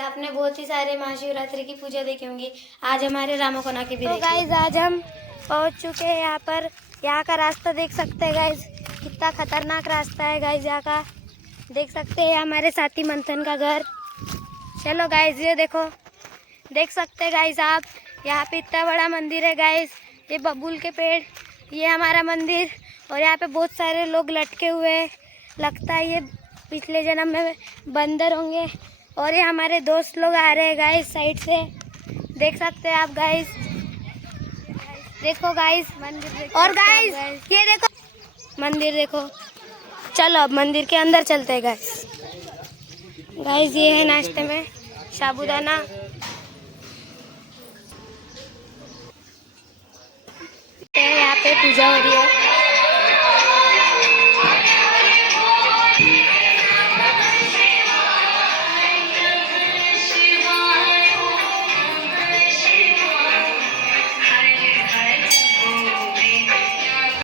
आपने बहुत ही सारे महाशिवरात्रि की पूजा देखी होंगी। आज हमारे रामकोना की भी तो गाइज आज हम पहुंच चुके हैं यहाँ पर। यहाँ का रास्ता देख सकते हैं गाइज, कितना खतरनाक रास्ता है गाइज। यहाँ का देख सकते हैं हमारे साथी मंथन का घर। चलो गाइज ये देखो, देख सकते हैं गाइज आप, यहाँ पे इतना बड़ा मंदिर है गाइज। ये बबूल के पेड़, ये हमारा मंदिर, और यहाँ पे बहुत सारे लोग लटके हुए हैं। लगता है ये पिछले जन्म में बंदर होंगे। और ये हमारे दोस्त लोग आ रहे हैं गाइस साइड से, देख सकते हैं आप गाइस। देखो गाइस मंदिर देखो, और गाइस ये देखो मंदिर देखो। चलो अब मंदिर के अंदर चलते हैं गाइस। गाइस ये है नाश्ते में साबूदाना, यहाँ पे पूजा हो रही है।